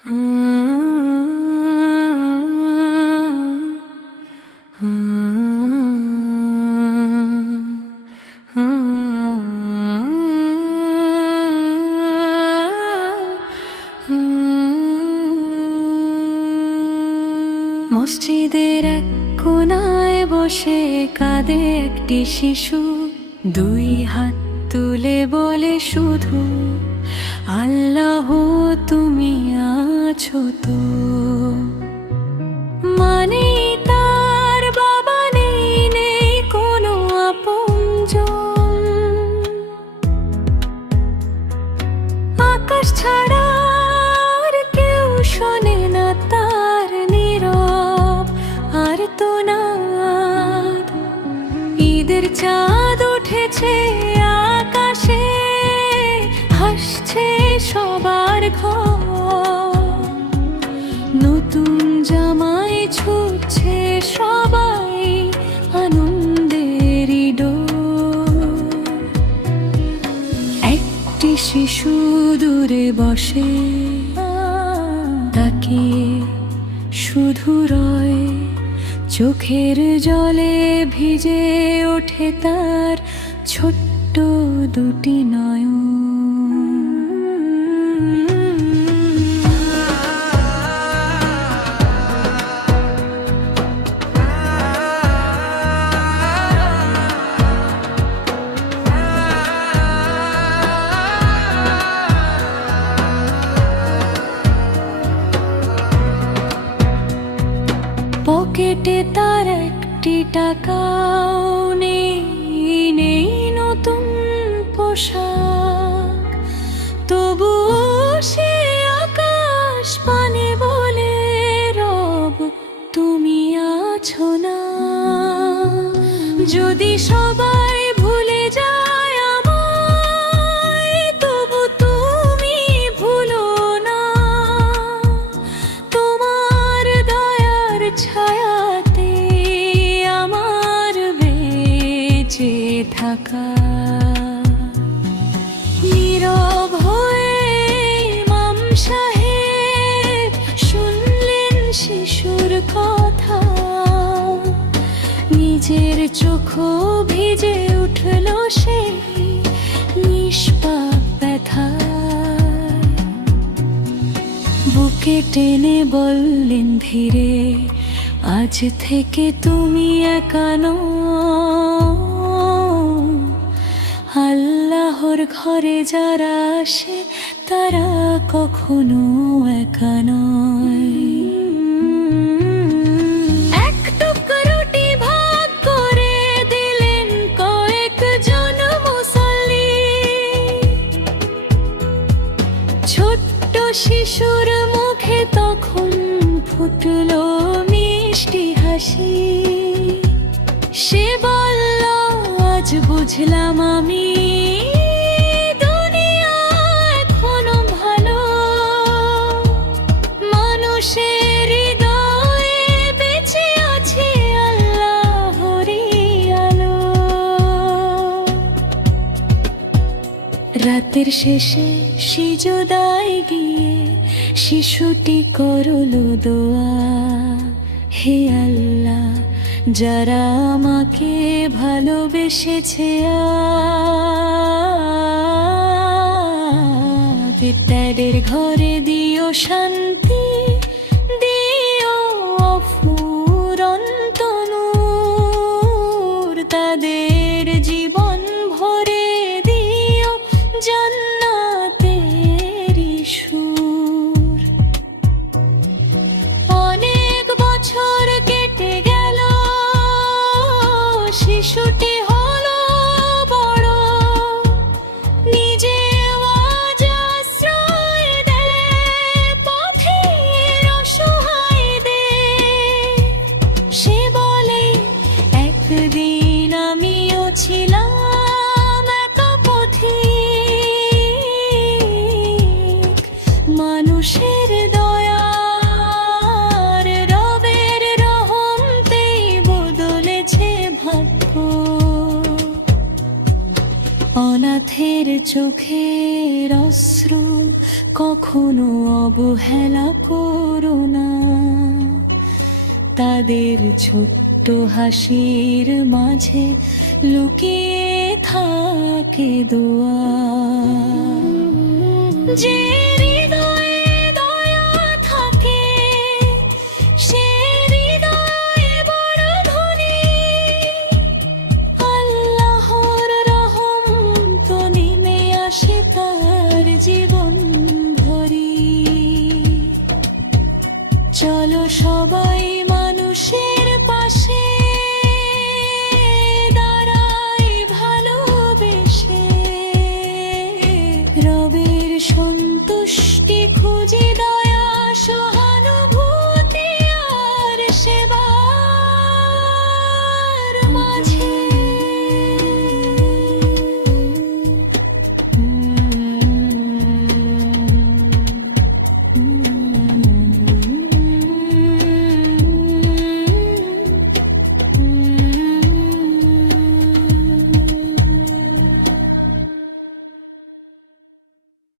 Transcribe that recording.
মসজিদের এক কোনায় বসে কাঁদে একটি শিশু, দুই হাত তুলে বলে শুধু আল্লাহ তুমি আছো তো। মানে তার বাবা নেই, নেই কোনো আপনজন, আকাশ ছাড়া আর কেউ শোনে না তার নীরব আর্তনাদ। ঈদের চাঁদ উঠেছে আকাশে, হাসছে সবার ঘর, নতুন জামাই ছুটছে সবাই আনন্দেরই ডোর। একটি শিশু দূরে বসে তাকিয়ে শুধু রয়, চোখের জলে ভিজে ওঠে তার ছোট্ট দুটি নয়ন। পকেটে তার একটি টাকাও নেই, নেই নতুন পোশাক, তবুও সে আকাশ পানে বলে রব তুমি আছো না। যদি সবাই ভুলে যায় আমায়, তবু তুমি ভুলো না। তোমার দয়ার ছায়াতে আমার বেঁচে থাকা। নীরব হয়ে ইমাম সাহেব শুনলেন শিশুর কথা, নিজের চোখও ভিজে উঠল সেই নিষ্পাপ ব্যথায়। বুকে টেনে বললেন ধীরে, আজ থেকে তুমি একা নও। আল্লাহর ঘরে যারা আসে তারা কখনো একা নয়। এক টুকরো রুটি ভাগ করে দিলেন কয়েকজন মুসল্লি, ছোট্ট শিশুর মুখে তখন ফুটল মিষ্টি হাসি। সে বলল আজ বুঝলাম আমি দুনিয়া এখনো ভালো, মানুষের হৃদয়ে বেঁচে আছে আল্লাহরই আলো। রাতের শেষে সিজদায় গিয়ে শিশুটি করল দোয়া, হে আল্লাহ যারা আমাকে ভালোবেসেছে তাদের ঘরে দিও শান্তি, দিও অফুরন্ত নূর, তাদের জীবন ভরে দিও জান্নাতেরি সুর। অনেক বছর কেটে গেল, শিশুটি হলো বড়, নিজে আজ আশ্রয় দেয় পথের অসহায়দের। সে বলে একদিন আমিও ছিলাম একা পথিক, মানুষের দয়ার রবের রহমতেই বদলেছে ভাগ্য। অনাথের চোখের অশ্রু কখনো অবহেলা করো না, তাদের ছোট্ট হাসির মাঝে লুকিয়ে থাকে দোয়া। যে হৃদয়ে দয়া থাকে সে হৃদয়ে বড় ধনী। আল্লাহর রহম তো নেমে আসে তার জীবন ভরি। চলো সবাই মানুষের পাশে দাঁড়াই ভালোবেসে, রবের সন্তুষ্টি খুঁজি দয়া সহায়